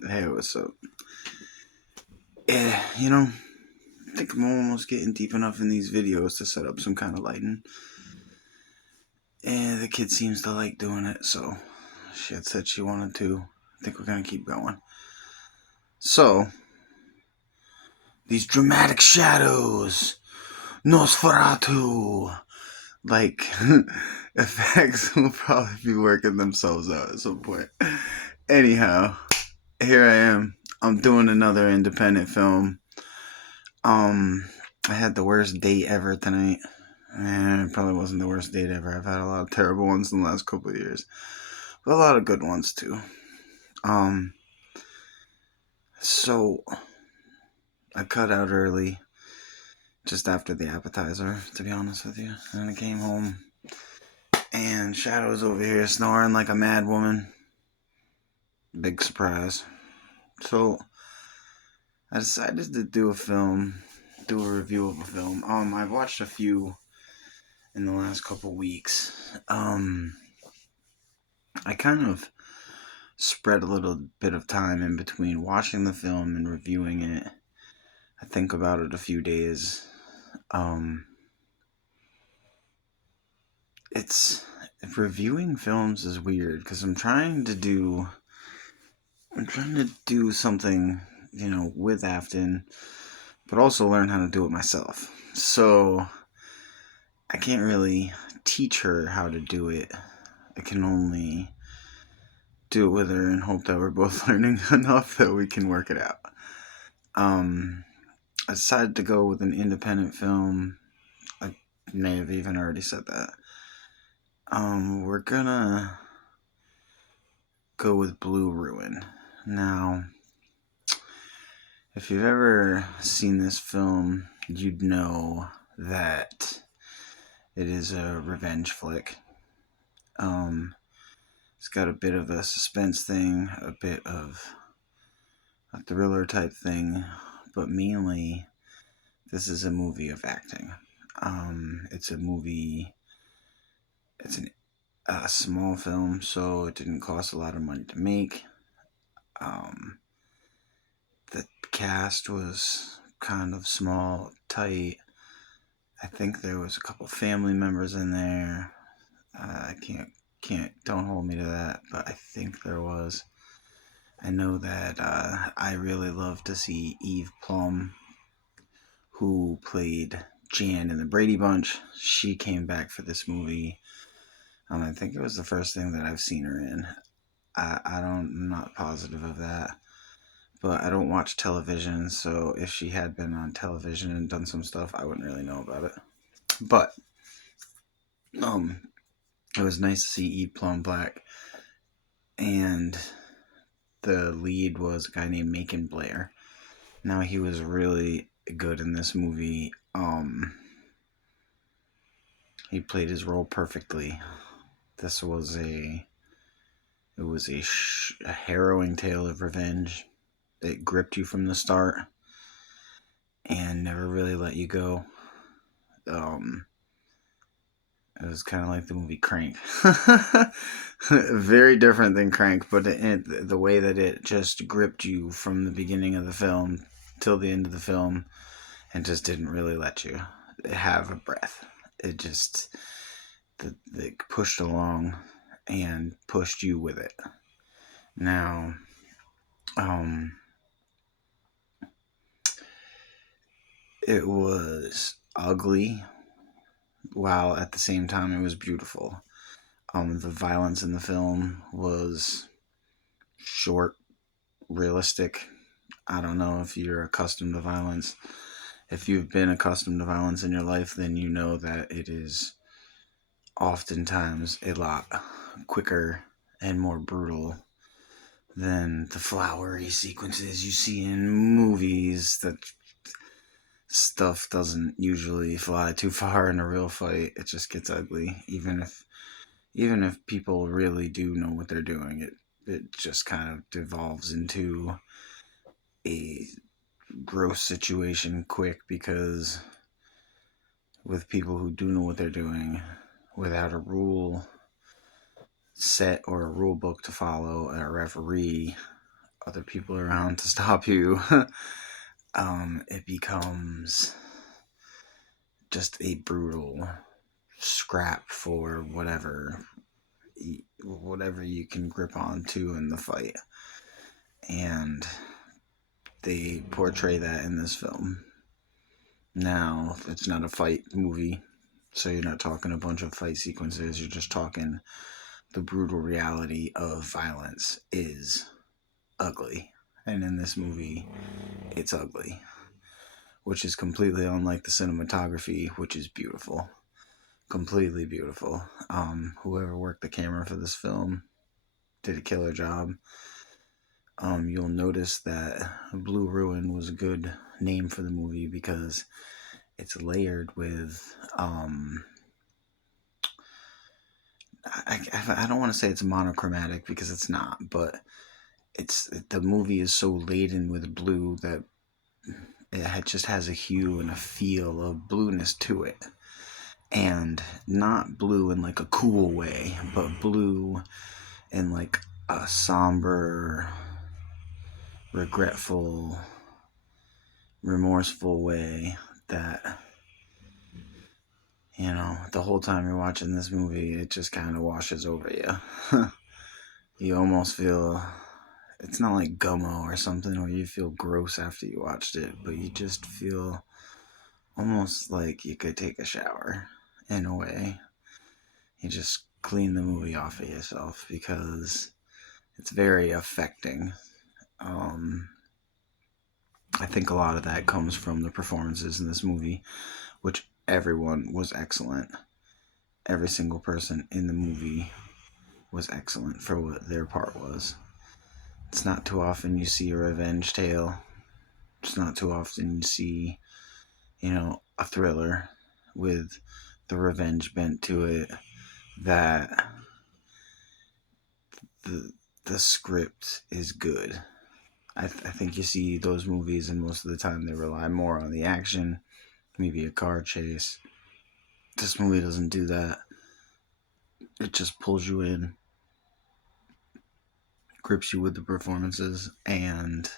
Hey, what's up? Yeah, I think I'm almost getting deep enough in these videos to set up some kind of lighting. And the kid seems to like doing it, so she had said she wanted to. I think we're gonna keep going. So, these dramatic shadows, Nosferatu, like, effects will probably be working themselves out at some point. Anyhow, here I am. I'm doing another independent film. Um, I had the worst date ever tonight. It probably wasn't the worst date ever. I've had a lot of terrible ones in the last couple of years, but a lot of good ones too. Um, so I cut out early, just after the appetizer, to be honest with you. And I came home, and Shadow's over here snoring like a mad woman. Big surprise. So I decided to do a review of a film. I've watched a few in the last couple weeks. I kind of spread a little bit of time in between watching the film and reviewing it. I think about it a few days. Um, it's reviewing films is weird because I'm trying to do something, with Afton, but also learn how to do it myself. So I can't really teach her how to do it. I can only do it with her and hope that we're both learning enough that we can work it out. I decided to go with an independent film. I may have even already said that. We're gonna go with Blue Ruin. Now, if you've ever seen this film, you'd know that it is a revenge flick. It's got a bit of a suspense thing, a bit of a thriller type thing, but mainly this is a movie of acting. It's a movie. It's a small film, so it didn't cost a lot of money to make. Um, the cast was kind of small, tight. I think there was a couple family members in there. I don't hold me to that, but I think there was. I know that I really love to see Eve Plum, who played Jan in the Brady Bunch. She came back for this movie. I think it was the first thing that I've seen her in. I'm not positive of that, but I don't watch television, so if she had been on television and done some stuff, I wouldn't really know about it. But um, it was nice to see Eve Plum Black, and the lead was a guy named Macon Blair. Now he was really good in this movie. He played his role perfectly. This was a harrowing tale of revenge. It gripped you from the start and never really let you go. Um, it was kind of like the movie Crank. Very different than Crank, but the way that it just gripped you from the beginning of the film till the end of the film and just didn't really let you have a breath. It just it pushed along and pushed you with it. Now, um, it was ugly while at the same time it was beautiful. The violence in the film was short, realistic. I don't know if you're accustomed to violence. If you've been accustomed to violence in your life, then you know that it is oftentimes a lot quicker and more brutal than the flowery sequences you see in movies. That stuff doesn't usually fly too far in a real fight. It just gets ugly. Even if people really do know what they're doing, it just kind of devolves into a gross situation quick, because with people who do know what they're doing without a rule set or a rule book to follow, a referee, other people around to stop you. It becomes just a brutal scrap for whatever you can grip onto in the fight, and they portray that in this film. Now, it's not a fight movie, so you're not talking a bunch of fight sequences. You're just talking the brutal reality of violence is ugly, and in this movie, it's ugly, which is completely unlike the cinematography, which is beautiful. Completely beautiful. Whoever worked the camera for this film did a killer job. You'll notice that Blue Ruin was a good name for the movie because it's layered with. I don't want to say it's monochromatic because it's not, but the movie is so laden with blue that it just has a hue and a feel of blueness to it. And not blue in like a cool way, but blue in like a somber, regretful, remorseful way that, the whole time you're watching this movie, it just kind of washes over you. You almost feel, it's not like gummo or something where you feel gross after you watched it, but you just feel almost like you could take a shower in a way. You just clean the movie off of yourself because it's very affecting. I think a lot of that comes from the performances in this movie, which everyone was excellent. Every single person in the movie was excellent for what their part was. It's not too often you see a revenge tale. It's not too often you see, a thriller with the revenge bent to it that the script is good. I think you see those movies, and most of the time they rely more on the action, maybe a car chase. This movie doesn't do that. It just pulls you in, grips you with the performances, and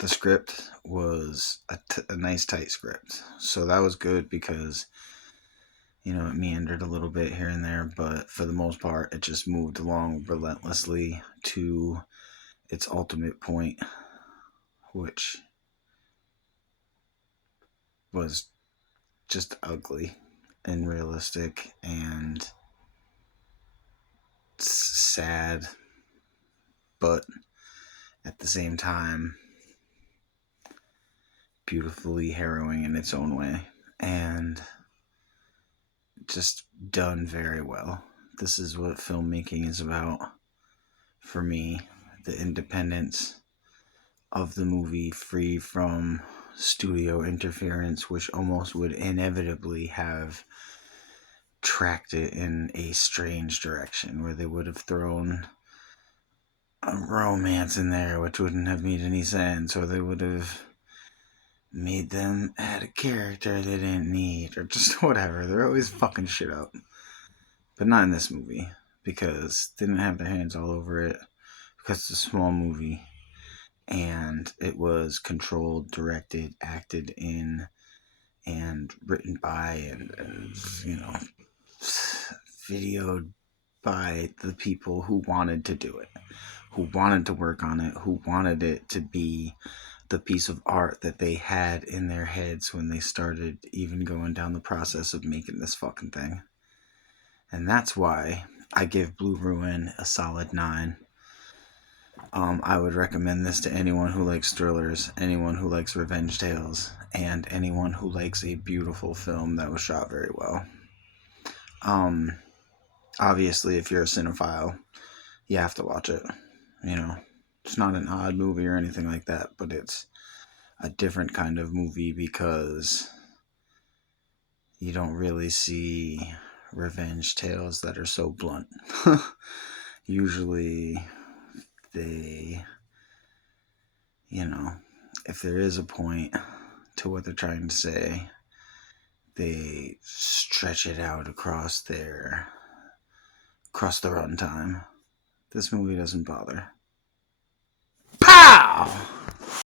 the script was a nice tight script. So that was good because, it meandered a little bit here and there, but for the most part, it just moved along relentlessly to its ultimate point, which was just ugly and realistic and sad, but at the same time, beautifully harrowing in its own way, and just done very well. This is what filmmaking is about for me. The independence of the movie, free from studio interference, which almost would inevitably have tracked it in a strange direction, where they would have thrown a romance in there, which wouldn't have made any sense, or they would have made them add a character they didn't need, or just whatever. They're always fucking shit up. But not in this movie, because they didn't have their hands all over it, because it's a small movie, and it was controlled, directed, acted in, and written by, and videoed by the people who wanted to do it, who wanted to work on it, who wanted it to be the piece of art that they had in their heads when they started even going down the process of making this fucking thing. And that's why I give Blue Ruin a solid 9. I would recommend this to anyone who likes thrillers, anyone who likes revenge tales, and anyone who likes a beautiful film that was shot very well. Obviously, if you're a cinephile, you have to watch it. It's not an odd movie or anything like that, but it's a different kind of movie because you don't really see revenge tales that are so blunt. Usually, they, if there is a point to what they're trying to say, they stretch it out across the runtime. This movie doesn't bother.